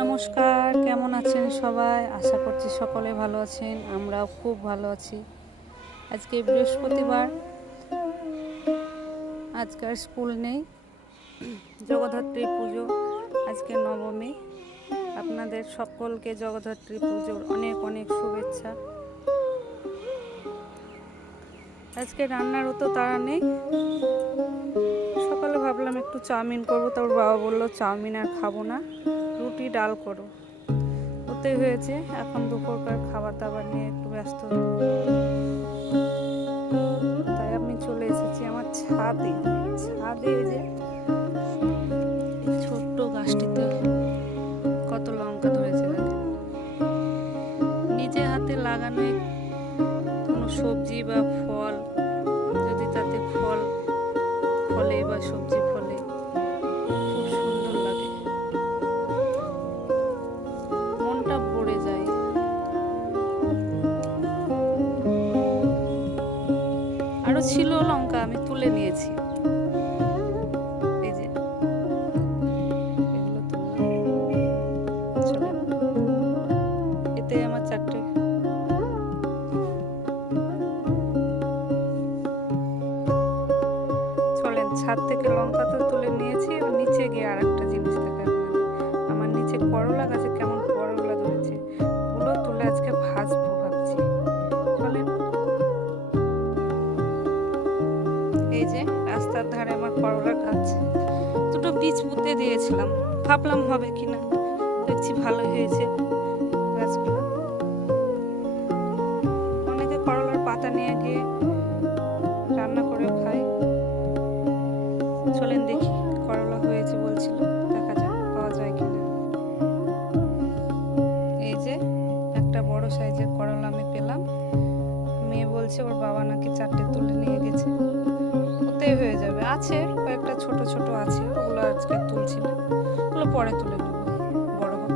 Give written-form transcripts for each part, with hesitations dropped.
নমস্কার, কেমন আছেন সবাই? আশা করছি সকলে ভালো আছেন। আমরাও খুব ভালো আছি। আজকে বৃহস্পতিবার, আজকে আর স্কুল নেই। জগদ্ধাত্রী পুজো, আজকে নবমী। আপনাদের সকলকে জগদ্ধাত্রী পুজোর অনেক অনেক শুভেচ্ছা। আজকে রান্নারও তো তাড়া নেই। সকালে ভাবলাম একটু চাউমিন করবো, তারপর বাবা বললো চাউমিন আর খাবো না, রুটি ডাল করো। ওতেই হয়েছে। এখন দুপুরকার খাবার দাবার নিয়ে একটু ব্যস্ত, তাই আমি চলে এসেছি আমার ছাদে। এই যে ছোট্ট গাছটিতে কত লঙ্কা ধরেছে দেখেন। নিজে হাতে লাগানো কোনো সবজি বা ফল, যদি তাতে ফলে বা সবজি ফলে, খুব সুন্দর লাগে, মনটা ভরে যায়। আরো ছিল লঙ্কা, আমি তুলে নিয়েছি। এই যে এগুলো তুললাম। এতে আমার 4টে। চলেন, ছাদ থেকে লঙ্কা তো তুলে নিয়েছি, আর নিচে গিয়ে আর একটা জিনিস দেখাই আপনাদের। আমার নিচে করলা গাছে কেমন করলা ধরেছে, ওগুলো তুলে আজকে ভাজবো ভাবছি। চলেন। এই যে রাস্তার ধারে আমার করলা গাছ, দুটো বীজ পুঁতে দিয়েছিলাম, ভাবলাম হবে কিনা, দেখছি ভালো হয়েছে গাছগুলো। অনেকে করলার পাতা নিয়ে গিয়ে রান্না করে খায়। চলেন দেখি, করলা হয়েছে বলছিল, দেখা যাক পাওয়া যায় কিনা। এই যে একটা বড় সাইজের করলা আমি পেলাম। মেয়ে বলছে ওর বাবা নাকি 4টে তুলে নিয়ে গেছে, ওতেই হয়ে যাবে। আছে কয়েকটা ছোট ছোট আছে, ওগুলো আজকে তুলছি না, ওগুলো পরে তুলে নেব, বড় হোক।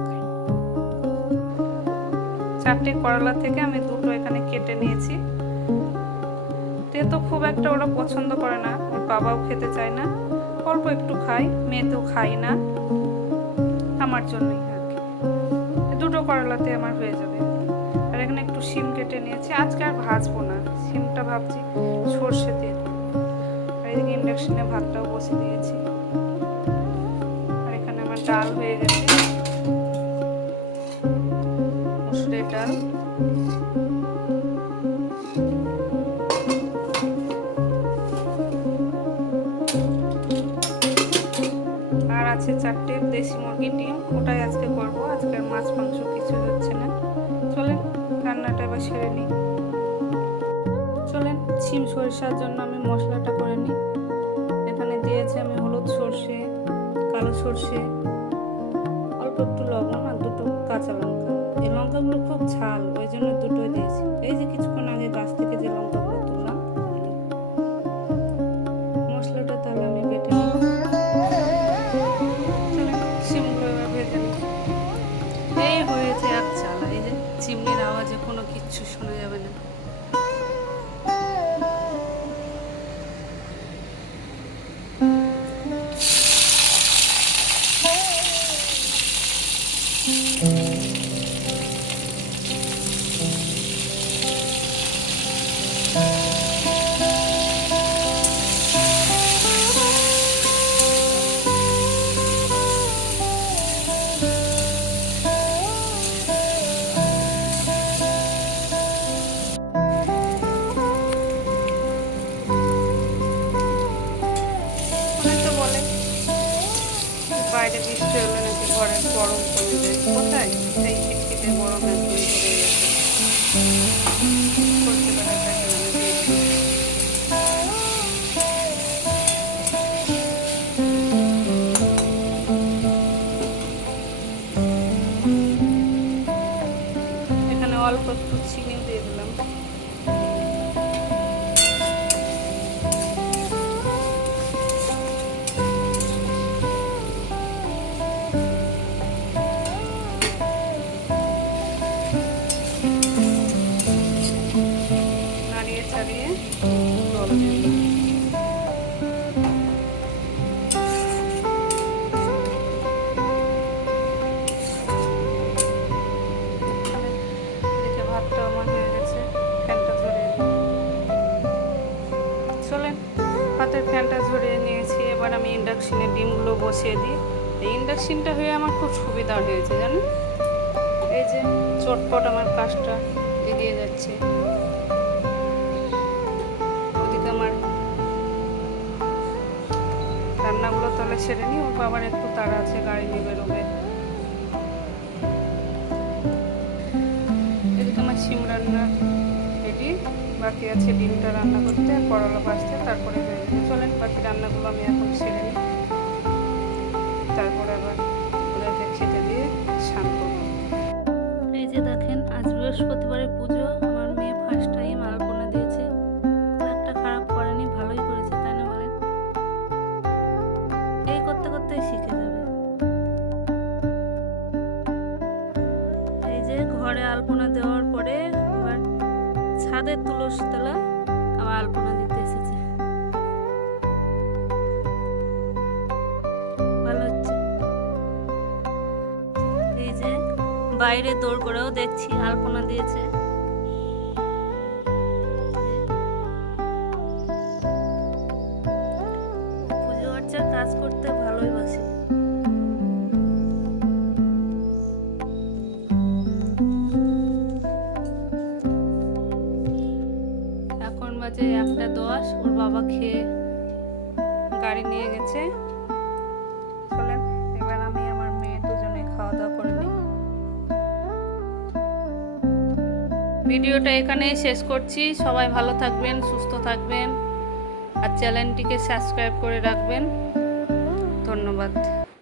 4টে করলা থেকে আমি 2টো এখানে কেটে নিয়েছি। তেতো খুব একটা ওরা পছন্দ করে না, ওর বাবাও খেতে চায় না, অল্প একটু খাই, মেয়ে তো খাই না, আমার জন্যই আর কি। 2টো করলাতে আমার হয়ে যাবে। আর এখানে একটু শিম কেটে নিয়েছি, আজকে আর ভাজবো না, শিমটা ভাবছি সর্ষে দিয়ে। আর এদিকে ইন্ডাকশনে ভাতটাও বসে দিয়েছি। আর এখানে আমার ডাল হয়ে গেছে, মুসুরের ডাল। আর আছে 4টে দেশি মুরগির ডিম, ওটাই আজকে করবো। আজকে মাছ মাংস কিছু হচ্ছে না। চলেন রান্নাটা এবার সেরে নিই। চলেন, শিম সরিষার জন্য আমি মশলাটা করে নিই। এখানে দিয়েছি আমি হলুদ, সর্ষে, কালো সর্ষে, অল্প একটু লবণ আর 2টো কাঁচা লঙ্কা। এই লঙ্কাগুলো খুব ঝাল, ওই জন্য 2টোই দিয়েছি। এই যে কিছুক্ষণ আগে গাছ থেকে যে লঙ্কাগুলো তুললাম, মশলাটা তাহলে আমি বেটে নিই। শিমগুলো এবার ভেজে নিই। এই হয়েছে এক চালা। এই যে চিমনির আওয়াজে কোনো কিচ্ছু শোনা যাবে না। বাইরে বৃষ্টি হলে নাকি ঘরের গরম কমে যায়, কোথায় সেই খিটখিটে গরম একদম ধরে গেছে। সর্ষে বাটাটা এখানে দিয়েছি। এখানে অল্প একটু চিনি দিয়ে দিলাম। ছাড়িয়ে জল দিয়ে দিলাম। ইন্ডাকশনে ডিমগুলো বসিয়ে দিই। এই ইন্ডাকশনটা হয়ে আমার খুব সুবিধা হয়েছে জানেন, এই যে চটপট আমার কাজটা এগিয়ে যাচ্ছে। ওদিকে আমার রান্নাগুলো তাহলে সেরে নিই, ওর বাবার একটু তাড়া আছে, গাড়ি নিয়ে বেরোবে। এদিকে আমার শিম রান্না রেডি, বাকি আছে ডিমটা রান্না করতে, করলা ভাজতে, তারপরে হয়ে যাবে। চলেন বাকি রান্নাগুলো আমি এখন সেরে নিই, তারপরে আবার ওদেরকে খেতে দিয়ে শান্ত। এই যে দেখেন আজ বৃহস্পতিবারের পুজো, আমার মেয়ে ফার্স্ট টাইম আলপনা দিয়েছে, খুব একটা খারাপ করেনি, ভালোই করেছে তাই না বলেন? এই করতে করতেই শিখে যাবে। এই যে ঘরে আলপনা দেওয়ার পরে এবার ছাদের তুলসী তলায় আবার আলপনা দিতে এসেছে, ভালো হচ্ছে। এই যে বাইরে দৌড় করেও দেখছি আলপনা দিয়েছে। পুজো আর্চার কাজ করতে ভালোই বাসে। এখন বাজে 1:10, ওর বাবা খেয়ে গাড়ি নিয়ে গেছে। চলেন এবার আমি আমার মেয়ে দুজনে খাওয়া দাওয়া করে নিই। ভিডিওটা এখানেই শেষ করছি। সবাই ভালো থাকবেন, সুস্থ থাকবেন, আর চ্যানেলটিকে সাবস্ক্রাইব করে রাখবেন। ধন্যবাদ।